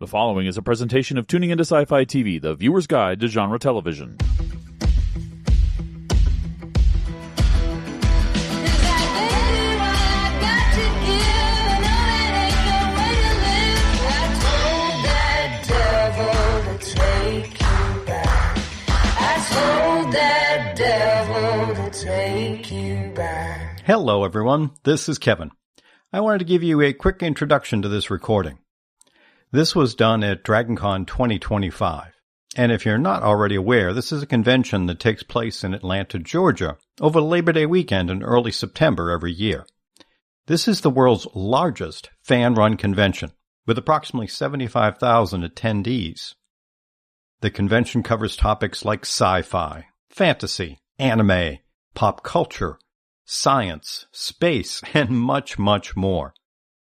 The following is a presentation of Tuning into Sci-Fi TV, the viewer's guide to genre television. Hello everyone, this is Kevin. I wanted to give you a quick introduction to this recording. This was done at DragonCon 2025, and if you're not already aware, this is a convention that takes place in Atlanta, Georgia, over Labor Day weekend in early September every year. This is the world's largest fan-run convention, with approximately 75,000 attendees. The convention covers topics like sci-fi, fantasy, anime, pop culture, science, space, and much, much more.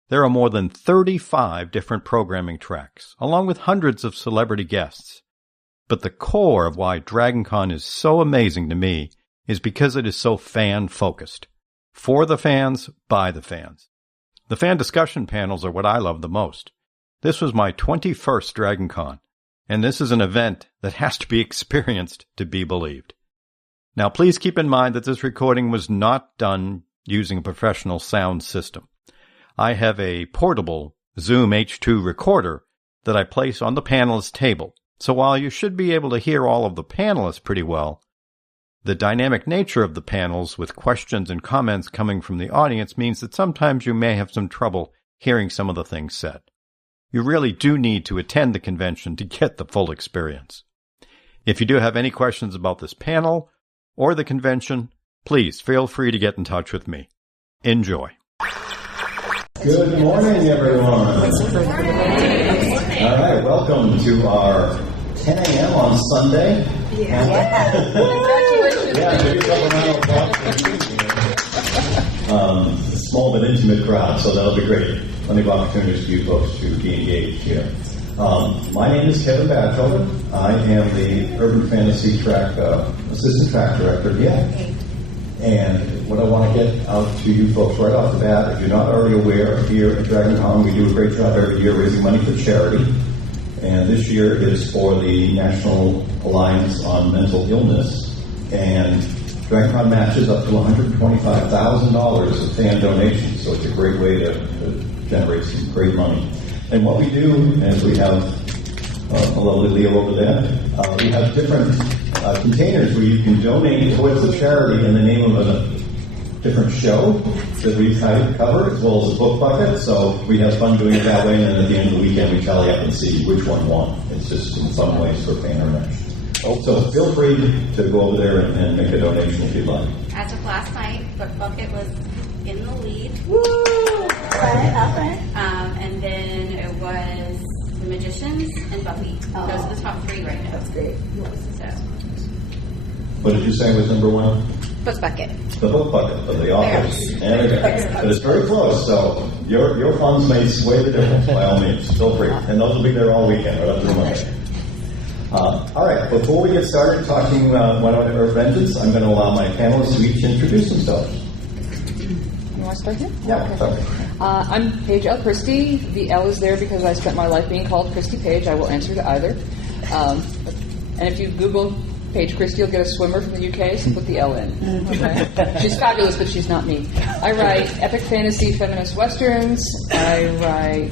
There are more than 35 different programming tracks, along with hundreds of celebrity guests. But the core of why DragonCon is so amazing to me is because it is so fan-focused. For the fans, by the fans. The fan discussion panels are what I love the most. This was my 21st DragonCon, and this is an event that has to be experienced to be believed. Now, please keep in mind that this recording was not done using a professional sound system. I have a portable Zoom H2 recorder that I place on the panelist table, so while you should be able to hear all of the panelists pretty well, the dynamic nature of the panels with questions and comments coming from the audience means that sometimes you may have some trouble hearing some of the things said. You really do need to attend the convention to get the full experience. If you do have any questions about this panel or the convention, please feel free to get in touch with me. Enjoy. Good morning, everyone. All right, welcome to our 10 a.m. on Sunday. Congratulations. Yeah, maybe a couple round of applause. Small but intimate crowd, so that'll be great. Plenty of opportunities for you folks to be engaged here. My name is Kevin Batchelder. I am the Urban Fantasy Track Assistant Track Director here. And what I want to get out to you folks right off the bat, if you're not already aware, here at DragonCon, we do a great job every year raising money for charity. And this year is for the National Alliance on Mental Illness. And DragonCon matches up to $125,000 of fan donations, so it's a great way to generate some great money. And what we do, and we have a lovely Leo over there, we have different containers where you can donate towards the charity in the name of a different show that we kind of cover, as well as a book bucket. So we have fun doing it that way, and then at the end of the weekend we tally up and see which one won. It's just in some ways for fan redemption. So feel free to go over there and make a donation if you'd like. As of last night, Book Bucket was in the lead. Woo! Okay. And then it was The Magicians and Buffy. Oh. Those are the top three right now. That's great. So. What did you say was number one? Book Bucket. The book bucket of the authors. There we go. But it's very close, so your funds may sway the difference by all means. Feel free. And those will be there all weekend, right up to the Monday. All right, before we get started talking about Urban Vengeance, I'm going to allow my panelists to each introduce themselves. You want to start here? Yeah, okay. sorry. I'm Paige L. Christie. The L is there because I spent my life being called Christie Page. I will answer to either. And if you Google Paige Christie, you'll get a swimmer from the UK, so put the L in. Okay? She's fabulous, but she's not me. I write epic fantasy feminist westerns. I write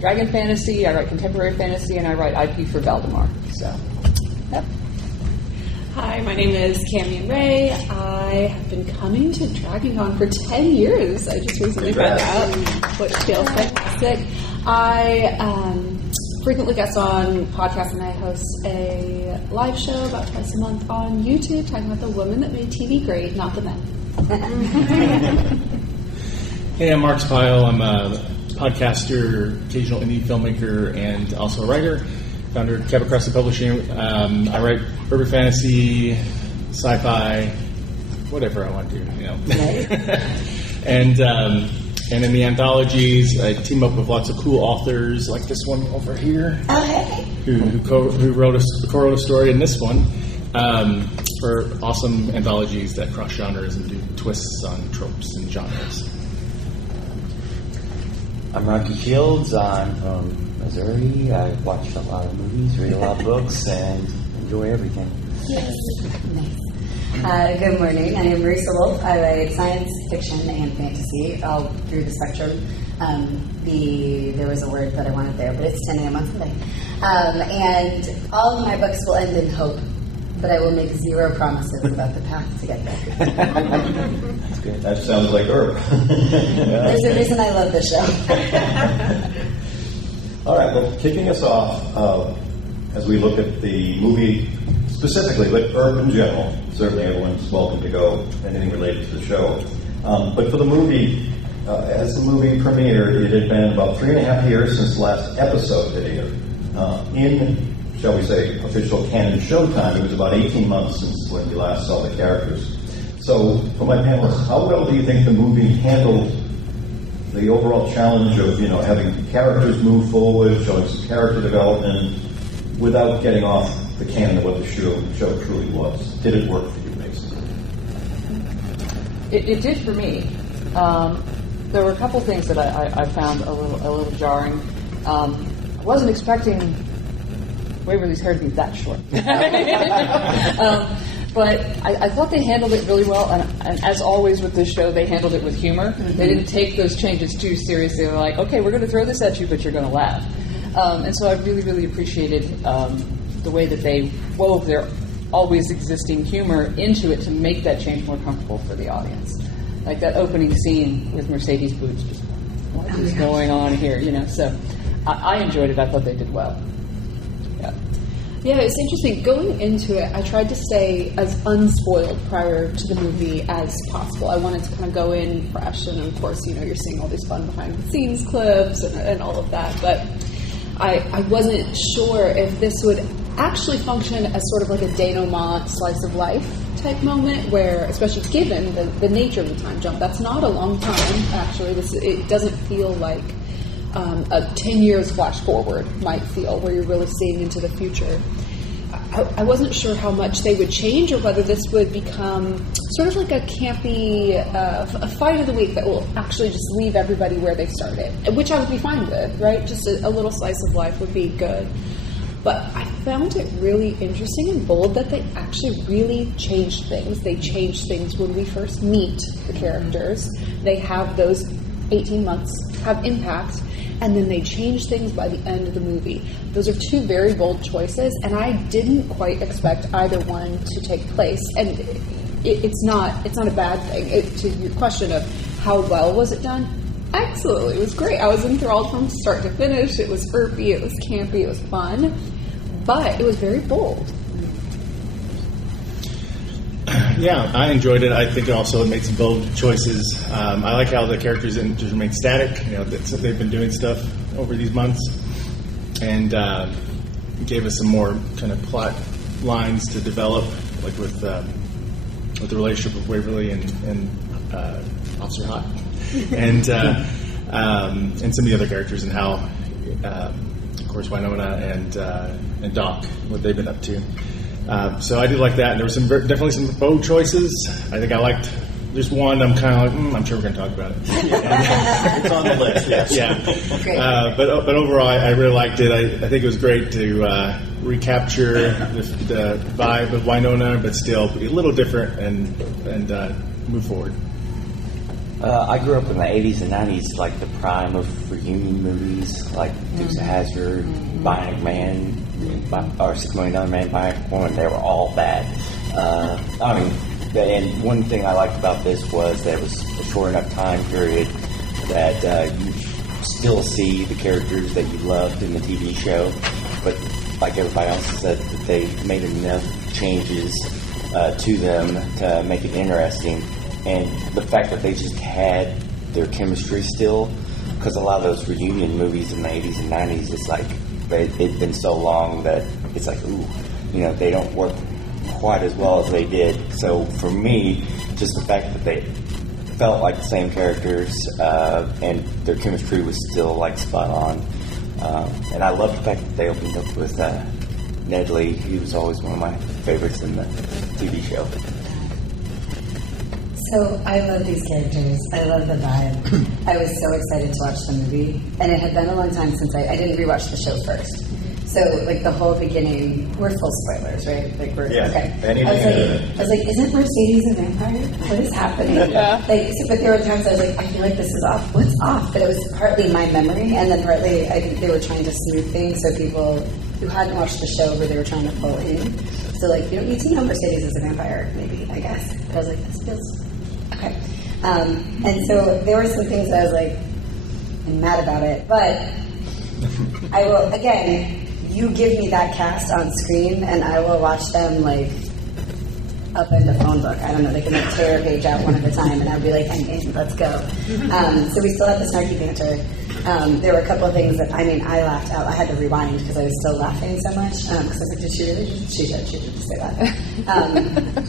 dragon fantasy. I write contemporary fantasy, and I write IP for Valdemar. So, yep. Hi, my name is Camion Ray. I have been coming to DragonCon for 10 years. I just recently found out, which feels fantastic. I frequently guest on podcasts, and I host a live show about twice a month on YouTube talking about the women that made TV great, not the men. Hey, I'm Mark Spile. I'm a podcaster, occasional indie filmmaker, and also a writer. Founder of Kevin Crescent Publishing. I write urban fantasy, sci-fi, whatever I want to, you know. And in the anthologies, I team up with lots of cool authors, like this one over here, who co-wrote a story in this one, for awesome anthologies that cross genres and do twists on tropes and genres. I'm Rocky Fields. I'm from Missouri. I watch a lot of movies, read a lot of books, and enjoy everything. Yes. Nice. Good morning. I am Marisa Wolf. I write science fiction and fantasy all through the spectrum. There was a word that I wanted there, but it's 10 a.m. on Sunday. And all of my books will end in hope, but I will make zero promises about the path to get there. That's good. That sounds like Herb. There's a reason I love this show. All right, well, kicking us off, as we look at the movie specifically, but Herb in general, certainly everyone's welcome to go, anything related to the show. But for the movie, as the movie premiered, it had been about 3.5 years since the last episode had aired. In, shall we say, official canon showtime, it was about 18 months since when you last saw the characters. So, for my panelists, how well do you think the movie handled the overall challenge of, having characters move forward, showing some character development, without getting off the canon of what the show truly was? Did it work for you, basically? It did for me. There were a couple things that I found a little jarring. I wasn't expecting Waverly's hair to be that short. But I thought they handled it really well, and as always with this show, they handled it with humor. Mm-hmm. They didn't take those changes too seriously. They were like, okay, we're going to throw this at you, but you're going to laugh. And so I really, really appreciated the way that they wove their always existing humor into it to make that change more comfortable for the audience. Like that opening scene with Mercedes Boots, just what is going on here, So I enjoyed it. I thought they did well. Yeah, it's interesting. Going into it, I tried to stay as unspoiled prior to the movie as possible. I wanted to kind of go in fresh, and of course, you're seeing all these fun behind-the-scenes clips and all of that, but I wasn't sure if this would actually function as sort of like a denouement slice of life type moment where, especially given the nature of the time jump, that's not a long time, actually. It doesn't feel like a 10 years flash forward might feel, where you're really seeing into the future. I wasn't sure how much they would change or whether this would become sort of like a campy a fight of the week that will actually just leave everybody where they started, which I would be fine with, right? Just a little slice of life would be good. But I found it really interesting and bold that they actually really changed things. They changed things when we first meet the characters. They have those 18 months have impact, and then they change things by the end of the movie. Those are two very bold choices, and I didn't quite expect either one to take place. And it's not a bad thing. To your question of how well was it done, absolutely, it was great. I was enthralled from start to finish. It was irpy, it was campy, it was fun, but it was very bold. Yeah, I enjoyed it. I think also it made some bold choices. I like how the characters didn't just remain static. They've been doing stuff over these months, and gave us some more kind of plot lines to develop, like with the relationship of Waverly and Officer Hot, and some of the other characters, and how, of course, Winona and Doc, what they've been up to. So I did like that. There were definitely some bold choices. I think I liked. There's one I'm kind of like, I'm sure we're going to talk about it. It's on the list, yes. Yeah. But overall, I really liked it. I think it was great to recapture the vibe of Winona, but still be a little different and move forward. I grew up in the 80s and 90s, like the prime of reunion movies, like Dukes of Hazzard, Bionic Man, or $6 Million Man, Bionic Woman. They were all bad. And one thing I liked about this was that it was a short enough time period that you still see the characters that you loved in the TV show, but like everybody else said, that they made enough changes to them to make it interesting. And the fact that they just had their chemistry still, because a lot of those reunion movies in the 80s and 90s, it's like it'd been so long that it's like, ooh, they don't work quite as well as they did. So for me, just the fact that they felt like the same characters and their chemistry was still like spot on. And I love the fact that they opened up with Nedley. He was always one of my favorites in the TV show. So I love these characters. I love the vibe. I was so excited to watch the movie, and it had been a long time since I didn't rewatch the show first. So like the whole beginning, we're full spoilers, right? Like we're okay. I was like, isn't Mercedes a vampire? What is happening? Yeah. But there were times I was like, I feel like this is off. What's off? But it was partly my memory, and then partly I think they were trying to smooth things so people who hadn't watched the show, where they were trying to pull in. So like, you don't need to know Mercedes is a vampire, maybe, I guess. But I was like, this feels okay. And so there were some things I was like, I'm mad about it, but I will, again, you give me that cast on screen and I will watch them like up in the phone book. I don't know, they can like tear a page out one at a time and I'll be like, I'm in, let's go. So we still had the snarky banter. There were a couple of things that, I laughed out. I had to rewind because I was still laughing so much. Because I was like, did she really just, she did just say that.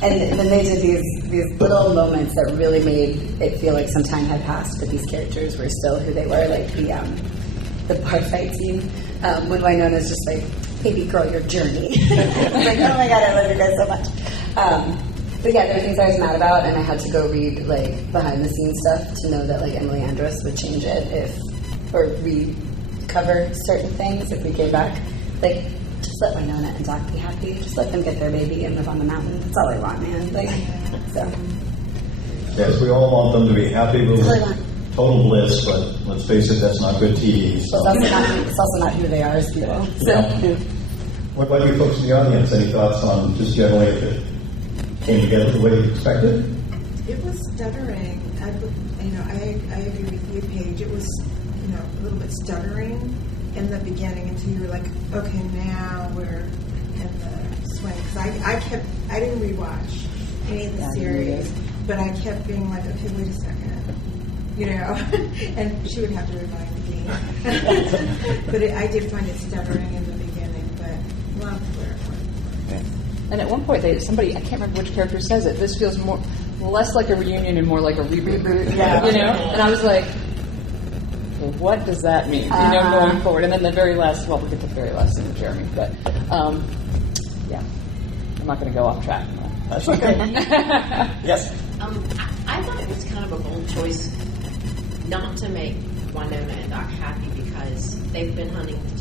And then they did these little moments that really made it feel like some time had passed, but these characters were still who they were, like the bar fight scene, when Winona's just like, baby girl, your journey. I was like, oh my God, I love you guys so much. But yeah, there were things I was mad about, and I had to go read like behind the scenes stuff to know that like Emily Andros would change it or recover certain things if we came back. Like, just let Winona and Doc be happy. Just let them get their baby and live on the mountain. That's all I want, man. Like, so. Yes, we all want them to be happy. Total bliss, but let's face it, that's not good TV. So. It's also not who they are as people. So. Yeah. What about you folks in the audience? Any thoughts on just generally if it came together the way you expected? It was stuttering. I agree with you, Paige. It was, a little bit stuttering in the beginning until you were like, okay, now we're in the swing. Because I didn't rewatch any of the series, but I kept being like, okay, wait a second. And she would have to remind me. But I did find it stuttering in the beginning, but loved where it went. And at one point, somebody, I can't remember which character says it, this feels less like a reunion and more like a reboot. Yeah. And I was like, well, what does that mean? Going forward. And then the very last, we'll get to the very last thing with Jeremy. But, yeah, I'm not going to go off track. That's okay. Yes? I thought it was kind of a bold choice not to make Winona and Doc happy because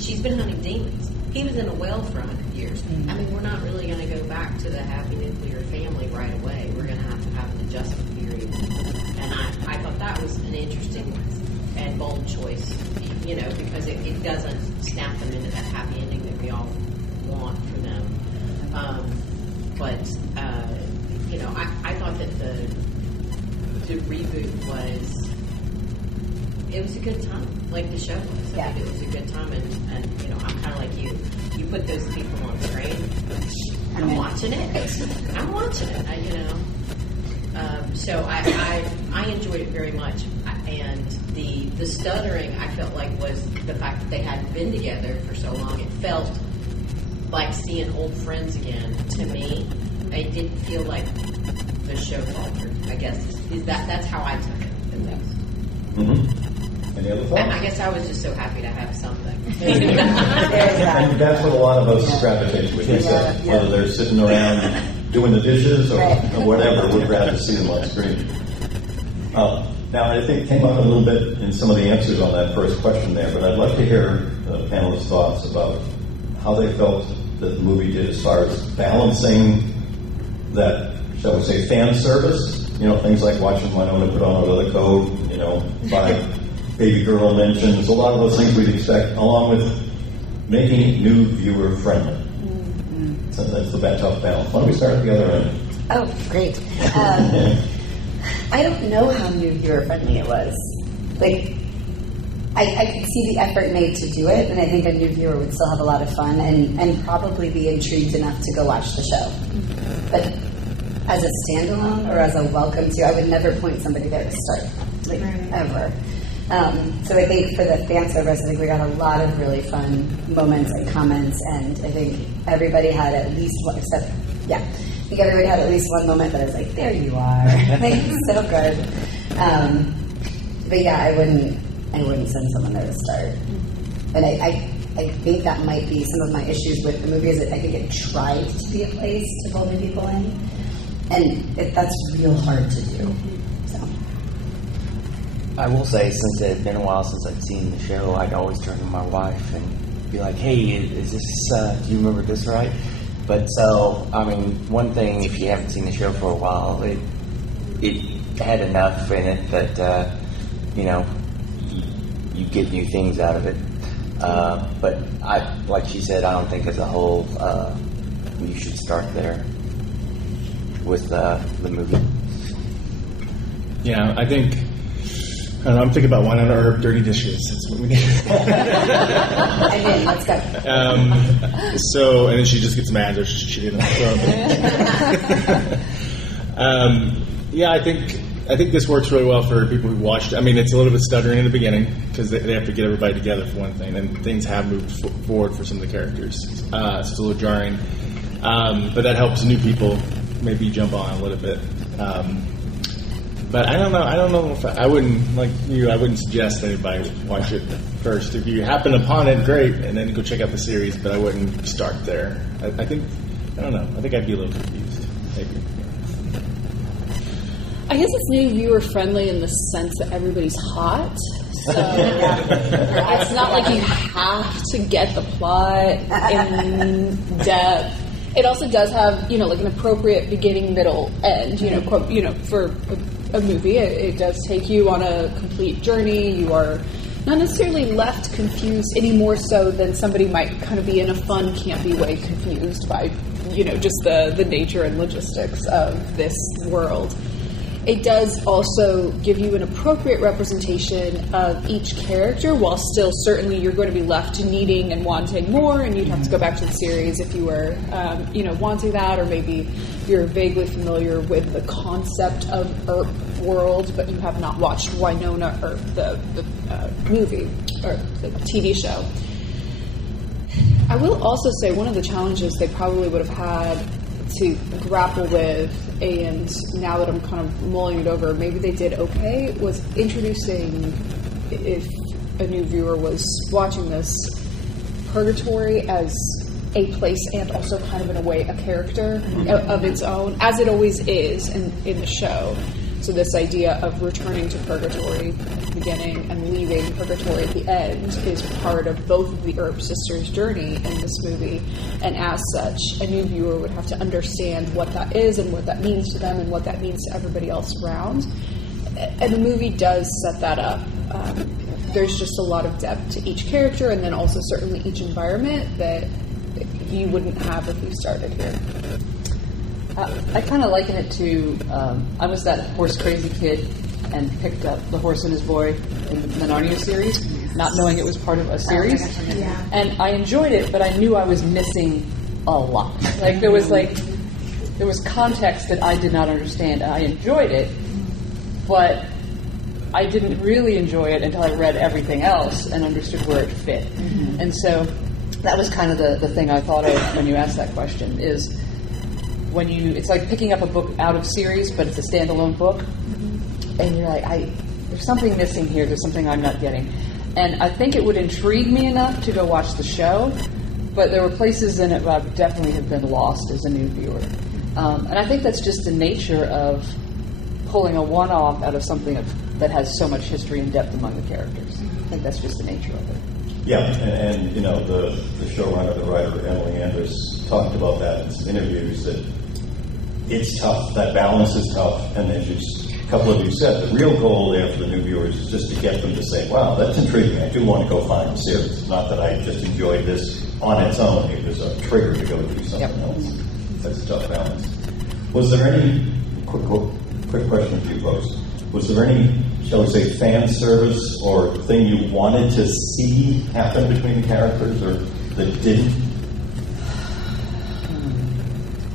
she's been hunting demons. He was in a well for 100 years. Mm-hmm. We're not really going to go back to the happy nuclear family right away. We're going to have an adjustment period. And I thought that was an interesting and bold choice, because it doesn't snap them into that happy ending that we all want for them. I thought that the reboot was a good time, like the show was. I think it was a good time, and I'm kind of like you. You put those people on screen, I'm watching it. I'm watching it. So I enjoyed it very much, and the stuttering I felt like was the fact that they hadn't been together for so long. It felt like seeing old friends again to me. It didn't feel like the show faltered. I guess that's how I took it. Mm-hmm. Any other thoughts? And I guess I was just so happy to have something. And that's what a lot of us gravitate to, whether they're sitting around doing the dishes or whatever, we'd rather see them on screen. Now, I think it came up a little bit in some of the answers on that first question there, but I'd love to hear the panelists' thoughts about how they felt that the movie did as far as balancing that, shall we say, fan service, things like watching Winona put on another coat, buy baby girl mentions, a lot of those things we'd expect, along with making it new viewer friendly. Mm-hmm. So that's the tough balance. Why don't we start at the other end? Oh, great. I don't know how new viewer friendly it was. Like, I could see the effort made to do it, and I think a new viewer would still have a lot of fun and probably be intrigued enough to go watch the show. But as a standalone or as a welcome to, I would never point somebody there to start, ever. So I think for the fan service, I think we got a lot of really fun moments and comments, and I think everybody had at least one, I think everybody had at least one moment that I was like, there you are. Like, so good. But yeah, I wouldn't send someone there to start. And I think that might be some of my issues with the movie is that I think it tried to be a place to pull new people in. that's real hard to do. So. I will say, since it had been a while since I'd seen the show, I'd always turn to my wife and be like, "Hey, is this? Do you remember this right?" But so, I mean, one thing, if you haven't seen the show for a while, it had enough in it that you get new things out of it. But like she said, I don't think as a whole you should start there with the movie. Yeah, I think. I'm thinking about wine on herb, dirty dishes. That's what we need. Let's go. So, and then she just gets mad or she didn't. Yeah, I think this works really well for people who watched. I mean, it's a little bit stuttering in the beginning because they have to get everybody together for one thing, and things have moved forward for some of the characters. So it's a little jarring, but that helps new people maybe jump on a little bit. But I don't know if I wouldn't, like you, I wouldn't suggest anybody watch it first. If you happen upon it, great, and then go check out the series, but I wouldn't start there. I think I'd be a little confused, maybe. I guess it's new viewer friendly in the sense that everybody's hot. So it's not like you have to get the plot in depth. It also does have, like an appropriate beginning, middle, end. For a movie, it does take you on a complete journey. You are not necessarily left confused any more so than somebody might kind of be in a fun, campy way confused by, just the nature and logistics of this world. It does also give you an appropriate representation of each character, while still certainly you're going to be left needing and wanting more, and you'd have to go back to the series if you were, wanting that, or maybe you're vaguely familiar with the concept of Earp world, but you have not watched Wynonna Earp, the movie or the TV show. I will also say one of the challenges they probably would have had to grapple with, and now that I'm kind of mulling it over, maybe they did okay, was introducing, if a new viewer was watching this, purgatory as a place and also kind of in a way a character of its own, as it always is in the show. So this idea of returning to purgatory at the beginning and leaving purgatory at the end is part of both of the Earp sisters' journey in this movie, and as such, a new viewer would have to understand what that is and what that means to them and what that means to everybody else around. And the movie does set that up. There's just a lot of depth to each character, and then also certainly each environment that you wouldn't have if you started here. I kind of liken it to, I was that horse crazy kid and picked up The Horse and His Boy in the Narnia series, not knowing it was part of a series. Yeah. And I enjoyed it, but I knew I was missing a lot. There was context that I did not understand. I enjoyed it, but I didn't really enjoy it until I read everything else and understood where it fit. Mm-hmm. And so that was kind of the thing I thought of when you asked that question, is it's like picking up a book out of series, but it's a standalone book, and you're like, there's something missing here, there's something I'm not getting. And I think it would intrigue me enough to go watch the show, but there were places in it where I would definitely have been lost as a new viewer. And I think that's just the nature of pulling a one-off out of something that has so much history and depth among the characters. I think that's just the nature of it. Yeah, and the showrunner, the writer, Emily Andrus, talked about that in some interviews, that it's tough, that balance is tough, and as a couple of you said, the real goal there for the new viewers is just to get them to say, wow, that's intriguing, I do want to go find the series. Not that I just enjoyed this on its own, it was a trigger to go do something else. That's a tough balance. Was there any, quick question for you folks, was there any, shall we say, fan service or thing you wanted to see happen between the characters, or that didn't?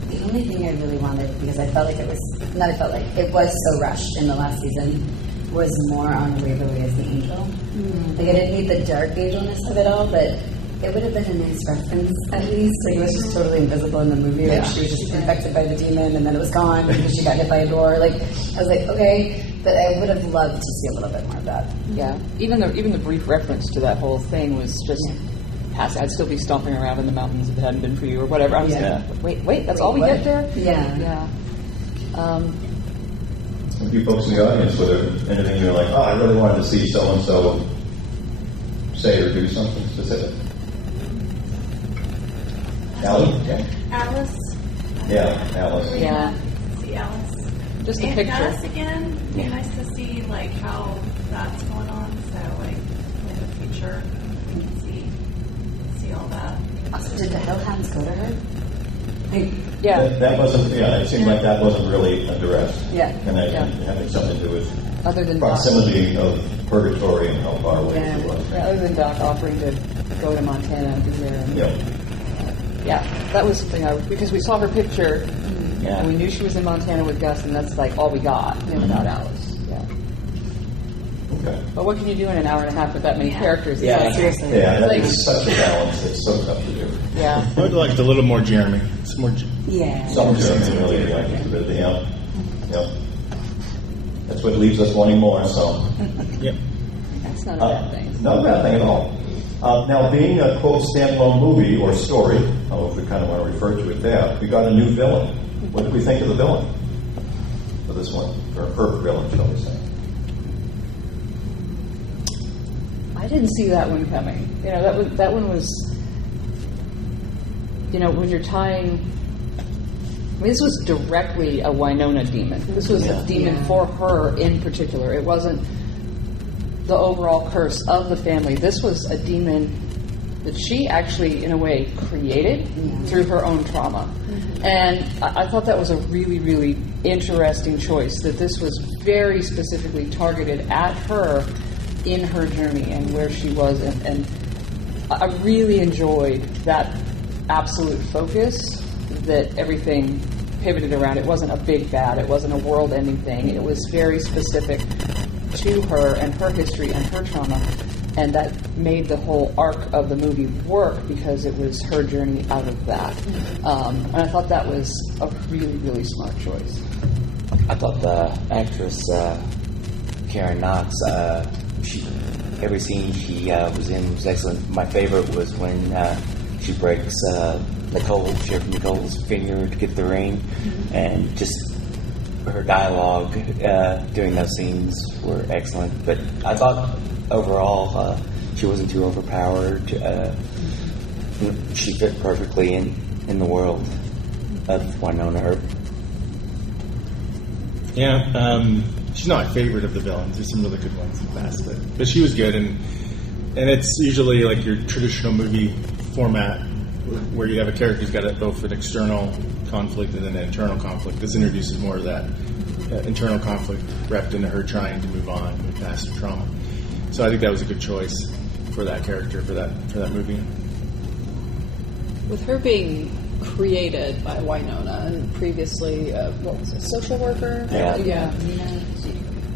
The only thing I really wanted, because it was so rushed in the last season, was more on Waverly as the angel. I didn't need the dark angelness of it all, but it would have been a nice reference, at least. It was just totally invisible in the movie. She was just infected by the demon, and then it was gone because she got hit by a door. I was like, okay, but I would have loved to see a little bit more of that. Yeah, even the brief reference to that whole thing was just passive. I'd still be stomping around in the mountains if it hadn't been for you, or whatever. I was like, wait, that's all we get there? Yeah. You folks in the audience, whether anything you're like, I really wanted to see so-and-so say or do something specific. Allie? Yeah. Alice. Yeah, Alice. Really Yeah. nice to see Alice. Just a Aunt picture. Gus again. Be nice to see like how that's going on. So like in the future, we can see all that. Did the Hellhounds go to her? Yeah. That wasn't, it seemed like that wasn't really addressed. Yeah. Connection, having something to do with Other than proximity of purgatory and how far away Yeah. it was. Other than Doc offering to go to Montana and be there. And, Yep. Yeah, that was the thing. Because we saw her picture, Yeah. and we knew she was in Montana with Gus, and that's like all we got without Alice. Yeah. Okay. But what can you do in an hour and a half with that many characters? Yeah. It's like, seriously. Yeah, that Like, is such a balance. It's so tough to do. yeah. I would like a little more Jeremy. It's more. Yeah. Some German really reacted to it. Yep. That's what leaves us wanting more. So, Yep. That's not a bad thing. not a bad thing at all. Now, being a quote standalone movie or story, if we kind of want to refer to it that, we got a new villain. What did we think of the villain for this one, or her villain, shall we say? I didn't see that one coming. That one was. When you're tying. I mean, this was directly a Winona demon. This was a demon for her in particular. It wasn't the overall curse of the family. This was a demon that she actually, in a way, created through her own trauma. And I thought that was a really, really interesting choice, that this was very specifically targeted at her in her journey and where she was. And I really enjoyed that absolute focus that everything pivoted around. It wasn't a big bad. It wasn't a world-ending thing. It was very specific to her and her history and her trauma, and that made the whole arc of the movie work because it was her journey out of that. And I thought that was a really, really smart choice. I thought the actress Karen Knox, every scene she was in was excellent. My favorite was when she breaks Sheriff Nicole's finger to get the ring, and just her dialogue during those scenes were excellent. But I thought overall she wasn't too overpowered. She fit perfectly in the world of Winona Earp. Yeah, she's not my favorite of the villains. There's some really good ones in the past, but she was good, and it's usually like your traditional movie format where you have a character who's got both an external conflict and then an internal conflict. This introduces more of that internal conflict wrapped into her trying to move on, move past her trauma. So I think that was a good choice for that character, for that movie. With her being created by Winona and previously, what was it, social worker? Yeah.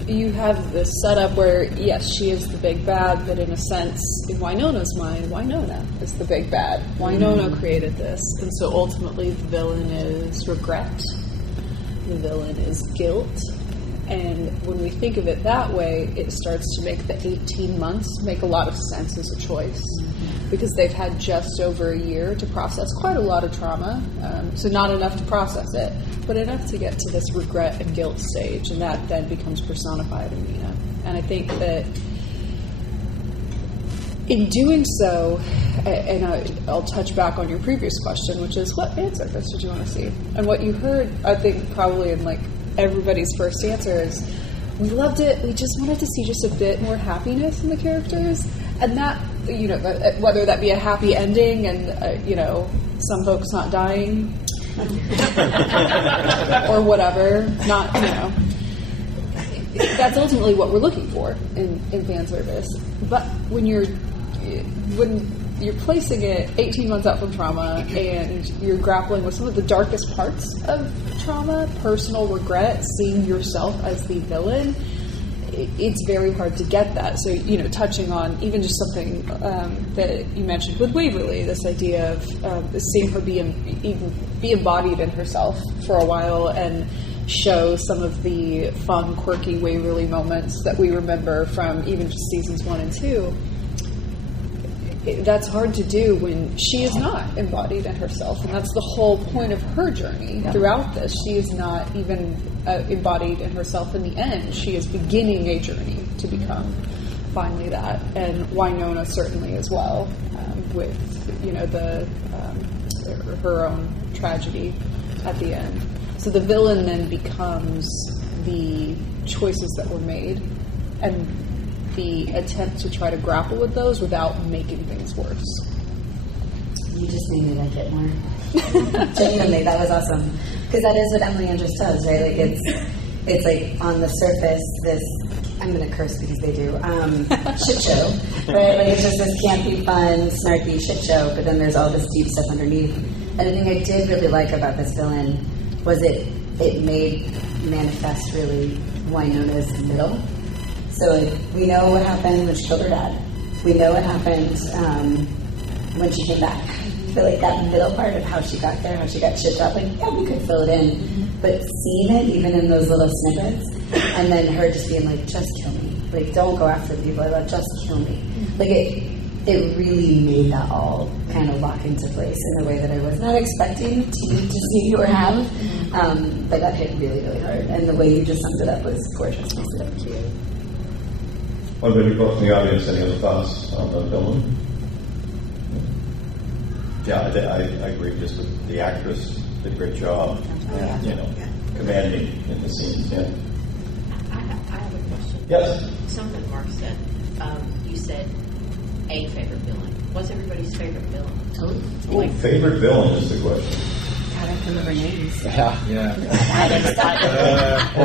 You have this setup where, yes, she is the big bad, but in a sense, in Winona's mind, Winona is the big bad. Winona created this, and so ultimately the villain is regret. The villain is guilt. And when we think of it that way, it starts to make the 18 months make a lot of sense as a choice. Because they've had just over a year to process quite a lot of trauma. So not enough to process it, but enough to get to this regret and guilt stage. And that then becomes personified in Nina. And I think that in doing so, and I'll touch back on your previous question, which is, what fan service did you want to see? And what you heard, I think, probably in like everybody's first answer is, we loved it, we just wanted to see just a bit more happiness in the characters. And that, whether that be a happy ending and, some folks not dying or whatever, that's ultimately what we're looking for in fan service. But when you're placing it 18 months out from trauma and you're grappling with some of the darkest parts of trauma, personal regret, seeing yourself as the villain, it's very hard to get that. So, touching on even just something that you mentioned with Waverly, this idea of seeing her be embodied in herself for a while and show some of the fun, quirky Waverly moments that we remember from even just seasons 1 and 2. that's hard to do when she is not embodied in herself, and that's the whole point of her journey throughout this. She is not even embodied in herself in the end. She is beginning a journey to become finally that, and Wynonna certainly as well, with her own tragedy at the end. So the villain then becomes the choices that were made and the attempt to try to grapple with those without making things worse. You just made me like it more. Genuinely, that was awesome. Because that is what Emily Andress does, right? Like it's like on the surface, this, I'm going to curse because they do, shit show, right? Like it's just this campy, fun, snarky shit show, but then there's all this deep stuff underneath. And the thing I did really like about this villain was it made manifest really Wynonna's middle. So we know what happened when she killed her dad. We know what happened when she came back. But like that middle part of how she got there, how she got shipped out, like, yeah, we could fill it in. But seeing it, even in those little snippets, and then her just being like, just kill me. Like, don't go after the people I love, just kill me. Like, it really made that all kind of lock into place in a way that I was not expecting to see or have. But that hit really, really hard. And the way you just summed it up was gorgeous. Thank you. What about you folks in the audience? Any other thoughts on the villain? Yeah, I agree. Just the actress did a great job. Commanding in the scenes. Yeah. I have a question. Yes. Something Mark said. You said a favorite villain. What's everybody's favorite villain? Favorite villain is the question. God, I can remember names. Yeah.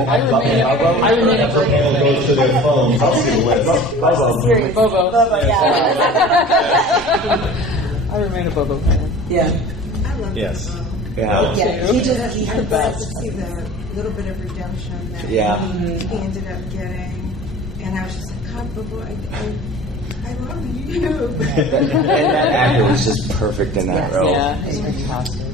I remain a Everyone goes to their phones. I'll see the list. Bobo. Yeah. I remain a Bobo fan. Yeah. I love Yes. Bobo. Yeah. I'm glad to see the little bit of redemption that he ended up getting, and I was just like, God, Bobo, I love you. And that actor was just perfect in that role. Yeah, he's fantastic.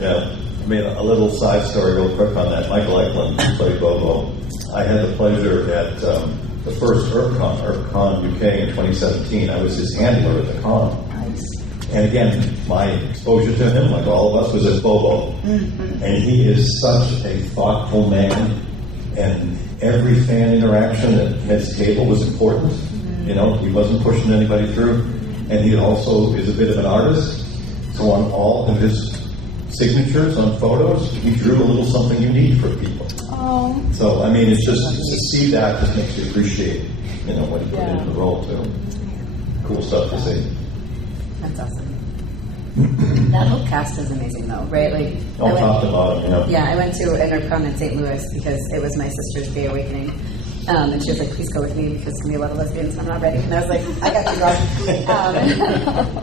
Yeah. I mean, a little side story real quick on that. Michael Eklund played Bobo. I had the pleasure at the first ErbCon UK in 2017. I was his handler at the con. And again, my exposure to him, like all of us, was as Bobo. Mm-hmm. And he is such a thoughtful man. And every fan interaction at his table was important. Mm-hmm. You know, he wasn't pushing anybody through. And he also is a bit of an artist. So on all of his signatures on photos, he drew a little something unique for people. Oh. So, I mean, it's just, to see that just makes you appreciate, what he put into the role, too. Cool stuff to see. That's awesome. That whole cast is amazing, though, right? Like, Top to bottom, yeah, I went to an ErbCon in St. Louis because it was my sister's gay awakening. And she was like, please go with me because it's going to be a lot of lesbians. I'm not ready. And I was like, I got you, girl.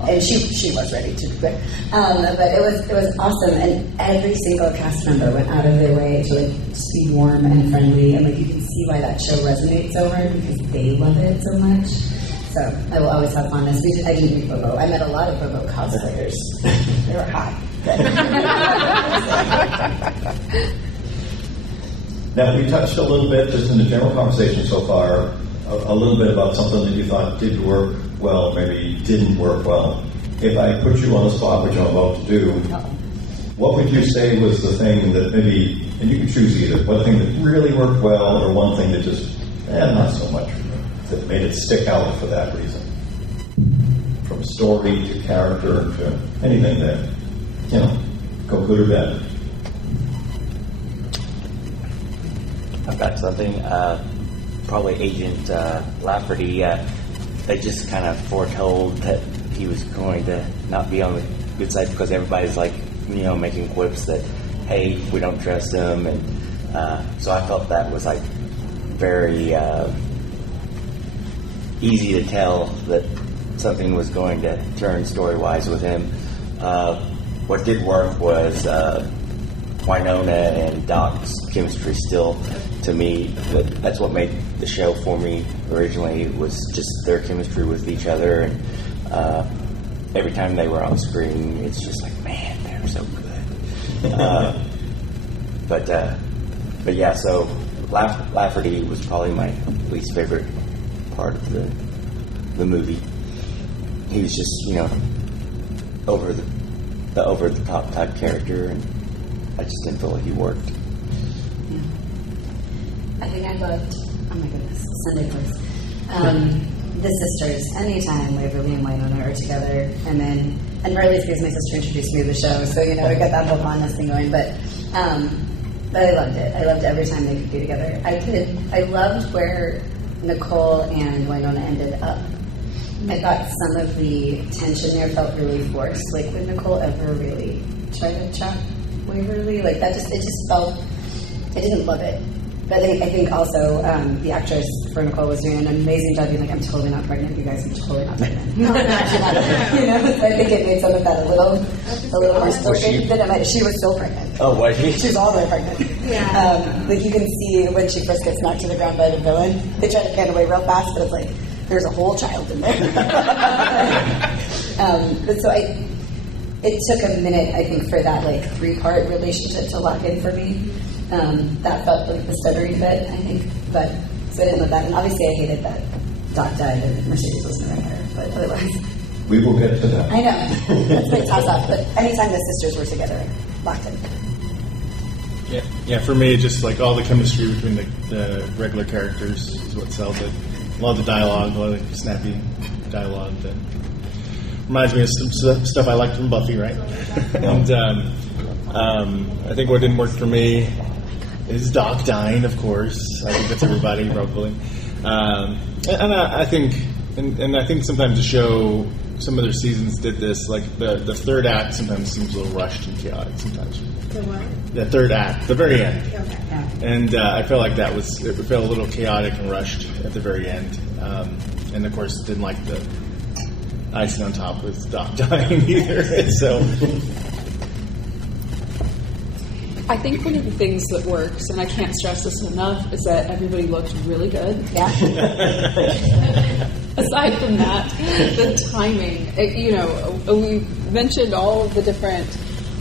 And she was ready, to be quick. But it was awesome. And every single cast member went out of their way to just be warm and friendly. And you can see why that show resonates so hard because they love it so much. So I will always have fondness. I didn't meet Bobo. I met a lot of Bobo cosplayers. They were hot. Now, we touched a little bit, just in the general conversation so far, a little bit about something that you thought did work well, maybe didn't work well. If I put you on the spot, which I'm about to do, what would you say was the thing that maybe, and you can choose either, one thing that really worked well or one thing that just, not so much, that made it stick out for that reason? From story to character to anything that, go good or bad. I've got something. Probably Agent Lafferty. They just kind of foretold that he was going to not be on the good side because everybody's making quips that, hey, we don't trust him, and so I felt that was very easy to tell that something was going to turn story-wise with him. What did work was Wynonna and Doc's chemistry still, to me, that's what made the show for me originally, was just their chemistry with each other. And every time they were on screen, it's just man, they're so good. But yeah, so Lafferty was probably my least favorite part of the movie. he was just, you know, over the top type character, and I just didn't feel like he worked. Yeah. I think I loved, oh my goodness, Sunday Force. The sisters, anytime Waverly and Winona are together, and partly it's because my sister introduced me to the show, so, you know, I got that whole fondness thing going, but I loved it. I loved every time they could be together. I loved where Nicole and Winona ended up. I thought some of the tension there felt really forced. Like, would Nicole ever really try to trap Waverly? Like, it just felt, I didn't love it. But I think also the actress for Nicole was doing an amazing job being like, I'm totally not pregnant, you guys, I'm totally not pregnant. No, I'm actually not pregnant. You know, so I think it made some of that a little more spoken than it might. She was still pregnant. Oh, was she? She was all the way pregnant. Yeah. Like, you can see when she first gets knocked to the ground by the villain, they try to pan away real fast, but it's like, there's a whole child in there. But so it took a minute, I think, for that like 3-part relationship to lock in for me. That felt like the stuttering bit, I think. But so I didn't love that. And obviously I hated that Doc died and Mercedes wasn't around her. But otherwise, we will get to that. I know. That's a big toss up. But anytime the sisters were together, locked in. Yeah. For me, just like all the chemistry between the regular characters is what sells it. A lot of the dialogue, a lot of the snappy dialogue that reminds me of some stuff I liked from Buffy, right? And I think what didn't work for me is Doc dying, of course. I think that's everybody, probably. And I think sometimes the show, some of their seasons did this. Like the third act sometimes seems a little rushed and chaotic sometimes. The what? The third act, the very end. Okay. And I felt like it felt a little chaotic and rushed at the very end. And of course, didn't like the icing on top with Doc dying either. So. I think one of the things that works, and I can't stress this enough, is that everybody looked really good. Yeah. Aside from that, the timing, we mentioned all of the different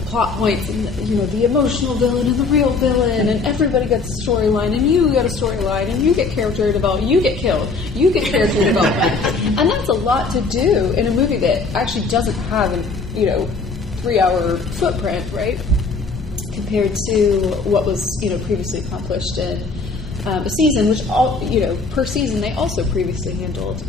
plot points, and the emotional villain and the real villain, and everybody gets a storyline, and you get a storyline, and you get character development, you get killed, you get character development, and that's a lot to do in a movie that actually doesn't have an 3-hour footprint, right? Compared to what was previously accomplished in a season, which per season they also previously handled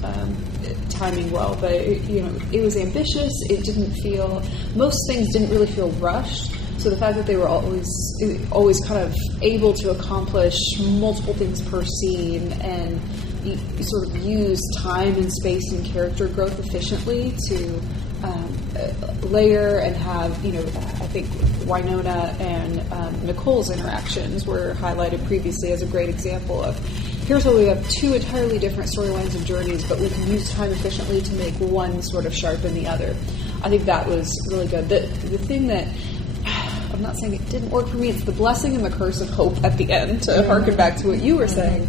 timing well, but it was ambitious. It didn't feel, most things didn't really feel rushed. So the fact that they were always kind of able to accomplish multiple things per scene and sort of use time and space and character growth efficiently to layer and have, I think Winona and Nicole's interactions were highlighted previously as a great example of, here's how we have 2 entirely different storylines and journeys, but we can use time efficiently to make one sort of sharpen the other. I think that was really good. The thing that, I'm not saying it didn't work for me, it's the blessing and the curse of hope at the end, to harken back to what you were saying.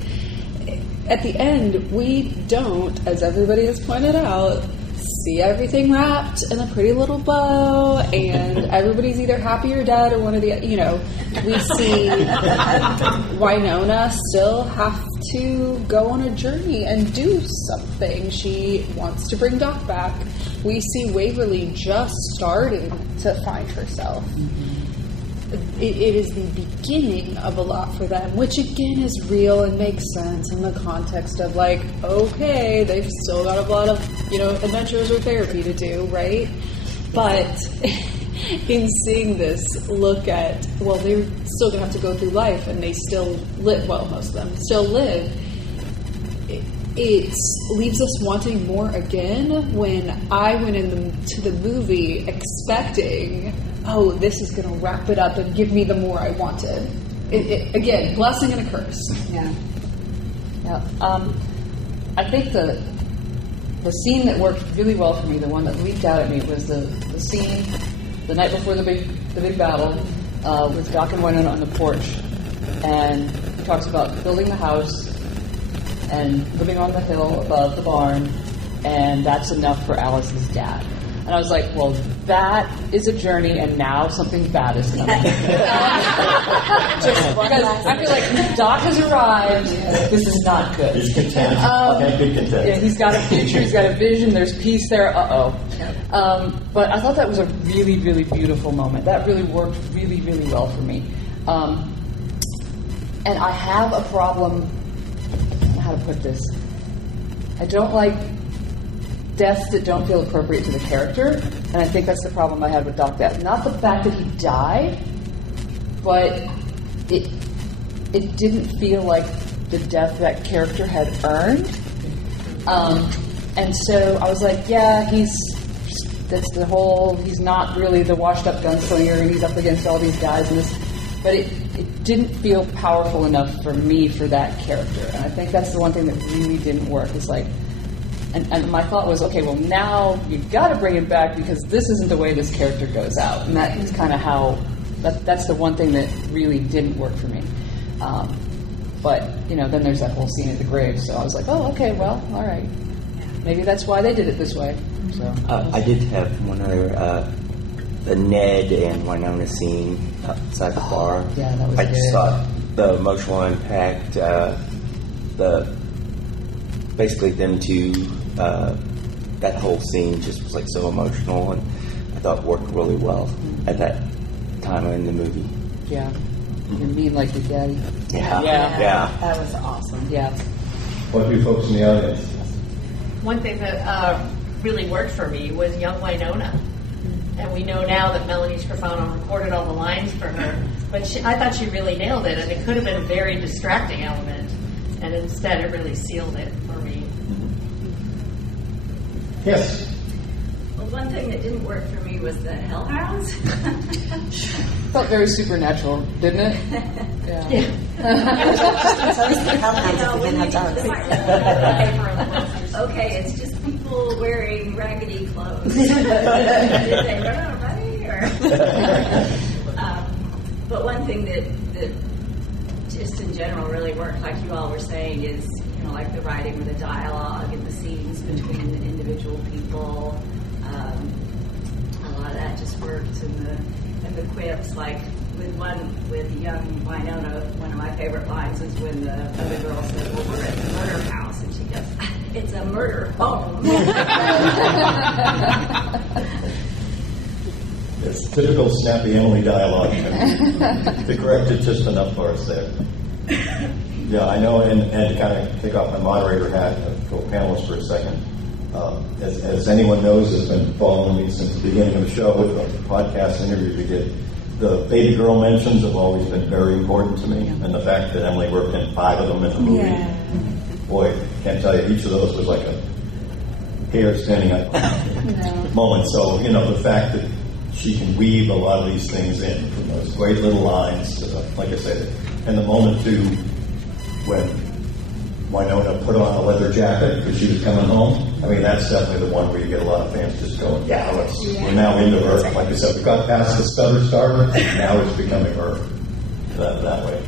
At the end, we don't, as everybody has pointed out, see everything wrapped in a pretty little bow, and everybody's either happy or dead, or one of the, we see Winona still have to go on a journey and do something. She wants to bring Doc back. We see Waverly just starting to find herself. It is the beginning of a lot for them, which again is real and makes sense in the context of like, okay, they've still got a lot of, adventures or therapy to do, right? But in seeing this look at, well, they're still going to have to go through life and they still live, well, most of them still live, it leaves us wanting more again when I went into the movie expecting, oh, this is going to wrap it up and give me the more I wanted. Again, blessing and a curse. Yeah. I think the scene that worked really well for me, the one that leaped out at me, was the scene the night before the big battle with Doc and Winona on the porch, and he talks about building the house and living on the hill above the barn, and that's enough for Alice's dad. And I was like, well, that is a journey, and now something bad is coming. Because I feel like Doc has arrived. This is not good. He's content. Can't be content. Yeah, he's got a future. He's got a vision. There's peace there. But I thought that was a really, really beautiful moment. That really worked really, really well for me. And I have a problem. How to put this? I don't like deaths that don't feel appropriate to the character, and I think that's the problem I had with Doc Death. Not the fact that he died, but it didn't feel like the death that character had earned. And so I was like, yeah, he's not really the washed-up gunslinger, and he's up against all these guys, but it didn't feel powerful enough for me for that character, and I think that's the one thing that really didn't work. It's like, and my thought was, okay, well now you've got to bring him back because this isn't the way this character goes out, and that is kind of how. That's the one thing that really didn't work for me. But then there's that whole scene at the grave, so I was like, oh, okay, well, all right, maybe that's why they did it this way. So I did have one other. The Ned and Winona scene outside the bar. Yeah, that was I good. just thought the emotional impact, basically them two, that whole scene just was like so emotional, and I thought worked really well at that time in the movie. Yeah, you're mean like your daddy. Yeah. That was awesome. Yeah. What do you folks in the audience? One thing that really worked for me was young Winona. And we know now that Melanie Scrofano recorded all the lines for her. But I thought she really nailed it, and it could have been a very distracting element. And instead, it really sealed it for me. Yes. Well, one thing that didn't work for me was the hellhounds. Felt very supernatural, didn't it? Yeah. Okay, it's just people wearing raggedy clothes. Did they run out of money? But one thing that just in general really worked, like you all were saying, is like the writing or the dialogue and the scenes between the individual people. A lot of that just worked, and the quips, like with young Winona, one of my favorite lines is when the other girl says, well, we're at the murder house, and she goes, it's a murder home. It's typical snappy Emily dialogue. They corrected just enough for us there. Yeah, I know, and to kind of take off my moderator hat, go panelist for a second. As anyone knows, has been following me since the beginning of the show with the podcast interviews we did. The baby girl mentions have always been very important to me, and the fact that Emily worked in 5 of them in the movie. Boy, can't tell you, each of those was like a hair standing up moment. So, the fact that she can weave a lot of these things in, from those great little lines to like I said, and the moment too when Winona put on a leather jacket because she was coming home. I mean, that's definitely the one where you get a lot of fans just going, we're now into her. Like I said, we got past the stutter starter, now it's becoming her that way.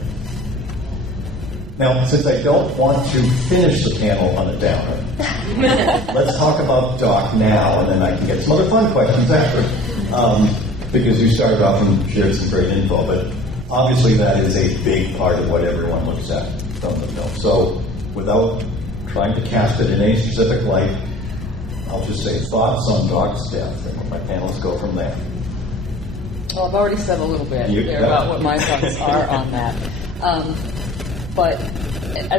Now, since I don't want to finish the panel on a downer, let's talk about Doc now, and then I can get some other fun questions after. Because you started off and shared some great info, but obviously that is a big part of what everyone looks at from the film. So, without trying to cast it in any specific light, I'll just say thoughts on Doc's death, and my panelists go from there. Well, I've already said a little bit about what my thoughts are on that. But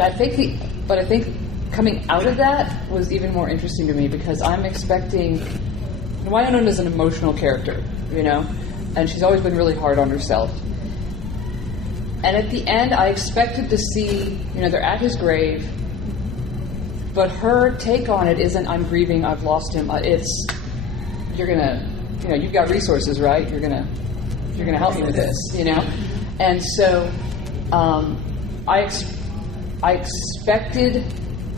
I think coming out of that was even more interesting to me because I'm expecting. Winona is an emotional character, and she's always been really hard on herself. And at the end, I expected to see, they're at his grave, but her take on it isn't, I'm grieving, I've lost him. It's, you're gonna, you've got resources, right? You're gonna help me with this, And so, I expected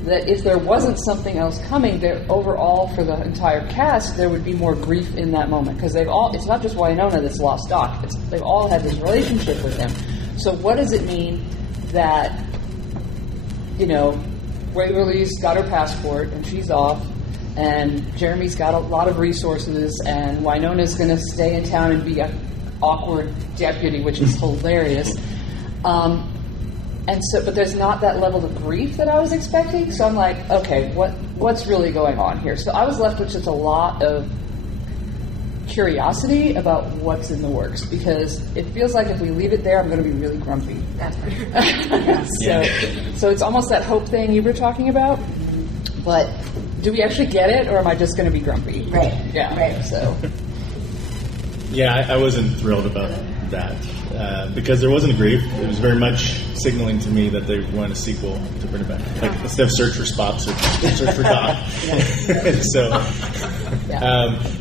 that if there wasn't something else coming, there overall for the entire cast, there would be more grief in that moment because it's not just Winona that's lost Doc. They've all had this relationship with him. So what does it mean that, Waverly's got her passport and she's off, and Jeremy's got a lot of resources, and Winona's going to stay in town and be an awkward deputy, which is hilarious. And so, but there's not that level of grief that I was expecting. So I'm like, okay, what's really going on here? So I was left with just a lot of curiosity about what's in the works, because it feels like if we leave it there, I'm going to be really grumpy. That's right. So it's almost that hope thing you were talking about. But do we actually get it, or am I just going to be grumpy? Right. Yeah. Right. So. Yeah, I wasn't thrilled about that because there wasn't a grief. It was very much signaling to me that they want a sequel to bring it back. Like instead of Search for Spock, search for Doc. So